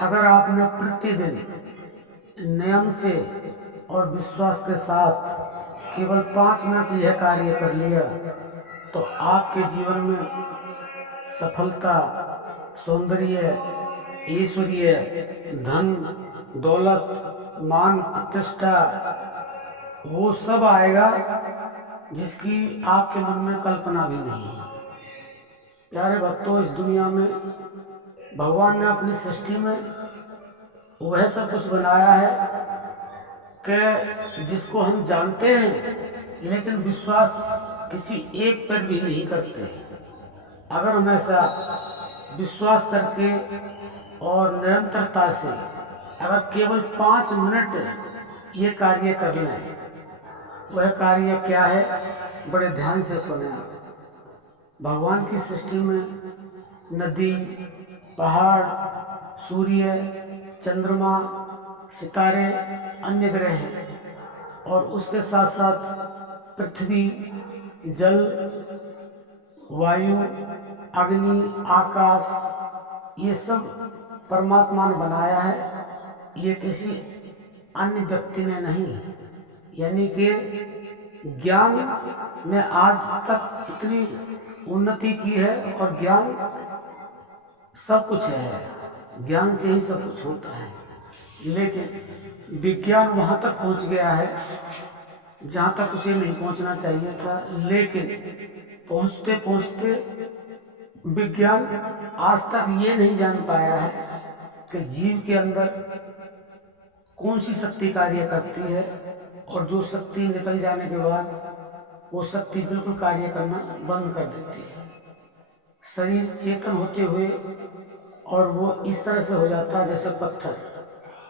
अगर आपने प्रतिदिन नियम से और विश्वास के साथ केवल 5 मिनट यह कार्य कर लिया तो आपके जीवन में सफलता, सौंदर्य, ऐश्वर्य, धन, दौलत, मान, प्रतिष्ठा वो सब आएगा जिसकी आपके मन में कल्पना भी नहीं है। प्यारे भक्तों, इस दुनिया में भगवान ने अपनी सृष्टि में वह सब कुछ बनाया है कि जिसको हम जानते हैं लेकिन विश्वास किसी एक पर भी नहीं करते। अगर हम ऐसा विश्वास करके और निरंतरता से अगर केवल 5 मिनट ये कार्य कर लें, वह कार्य क्या है, बड़े ध्यान से सुने। भगवान की सृष्टि में नदी, पहाड़, सूर्य, चंद्रमा, सितारे, अन्य ग्रह हैं और उसके साथ साथ पृथ्वी, जल, वायु, अग्नि, आकाश, ये सब परमात्मा ने बनाया है। ये किसी अन्य व्यक्ति ने नहीं। यानी कि ज्ञान ने आज तक इतनी उन्नति की है और ज्ञान सब कुछ है, ज्ञान से ही सब कुछ होता है। लेकिन विज्ञान वहां तक पहुंच गया है जहां तक उसे नहीं पहुंचना चाहिए था। लेकिन पहुंचते पहुंचते विज्ञान आज तक ये नहीं जान पाया है कि जीव के अंदर कौन सी शक्ति कार्य करती है और जो शक्ति निकल जाने के बाद वो शक्ति बिल्कुल कार्य करना बंद कर देती है। शरीर चेतन होते हुए और वो इस तरह से हो जाता है जैसे पत्थर,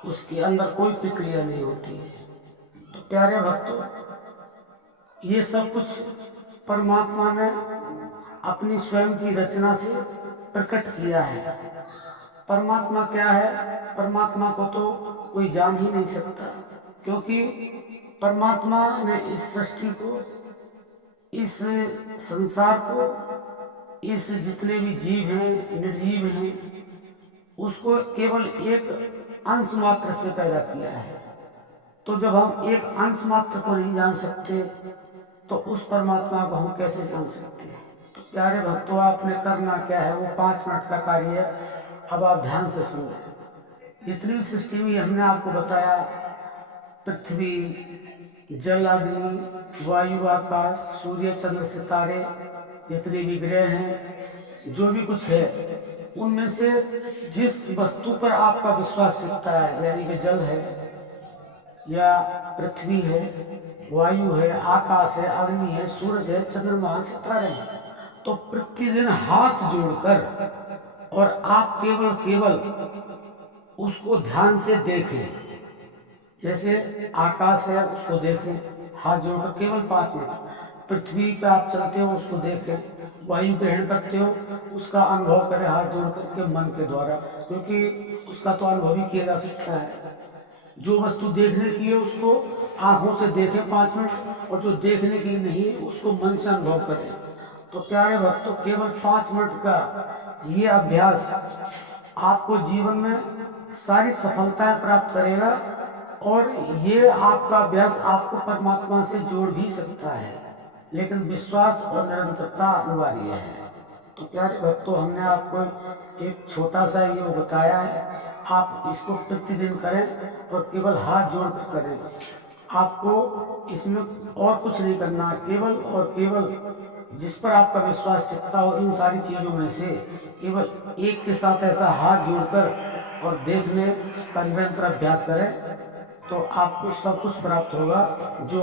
उसके अंदर कोई प्रक्रिया नहीं होती है। तो प्यारे भक्तों, ये सब कुछ परमात्मा ने अपनी स्वयं की रचना से प्रकट किया है। परमात्मा क्या है? परमात्मा को तो कोई जान ही नहीं सकता, क्योंकि परमात्मा ने इस सृष्टि को, इस संसार को, इस जितने भी जीव हैं, निर्जीव हैं, उसको केवल एक अंश मात्र से पैदा किया है। तो जब हम एक अंश मात्र को नहीं जान सकते तो उस परमात्मा को हम कैसे जान सकते हैं? तो प्यारे भक्तों, आपने करना क्या है, वो 5 मिनट का कार्य है। अब आप ध्यान से सुनिए। जितनी भी सृष्टि में हमने आपको बताया, पृथ्वी, जल, अग्नि, वायु, आकाश, सूर्य, चंद्र, सितारे, जितने भी ग्रह हैं, जो भी कुछ है, उनमें से जिस वस्तु पर आपका विश्वास टिकता है, यानी कि जल है या पृथ्वी है, वायु है, आकाश है, अग्नि है, सूरज है, चंद्रमा, सितारे हैं, तो प्रतिदिन हाथ जोड़कर और आप केवल उसको ध्यान से देखें। जैसे आकाश है, उसको देखें हाथ जोड़कर केवल 5 मिनट। पृथ्वी पे आप चलते हो, उसको देखें। वायु ग्रहण करते हो, उसका अनुभव करें हाथ जोड़ करके मन के द्वारा, क्योंकि उसका तो अनुभव ही किया जा सकता है। जो वस्तु देखने की है उसको आंखों से देखें 5 मिनट, और जो देखने की नहीं है उसको मन से अनुभव करें। तो प्यारे भक्तों, केवल 5 मिनट का ये अभ्यास आपको जीवन में सारी सफलताएं प्राप्त करेगा और ये आपका अभ्यास आपको परमात्मा से जोड़ भी सकता है। लेकिन विश्वास और निरंतरता अनिवार्य है। तो प्यारे भक्तों, हमने आपको एक छोटा सा ये बताया है। आप इसको प्रतिदिन करें और केवल हाथ जोड़कर करें। आपको इसमें और कुछ नहीं करना, केवल और केवल जिस पर आपका विश्वास टिकता हो, इन सारी चीजों में से केवल एक के साथ ऐसा हाथ जोड़कर और देखने का निरंतर अभ्यास करें तो आपको सब कुछ प्राप्त होगा जो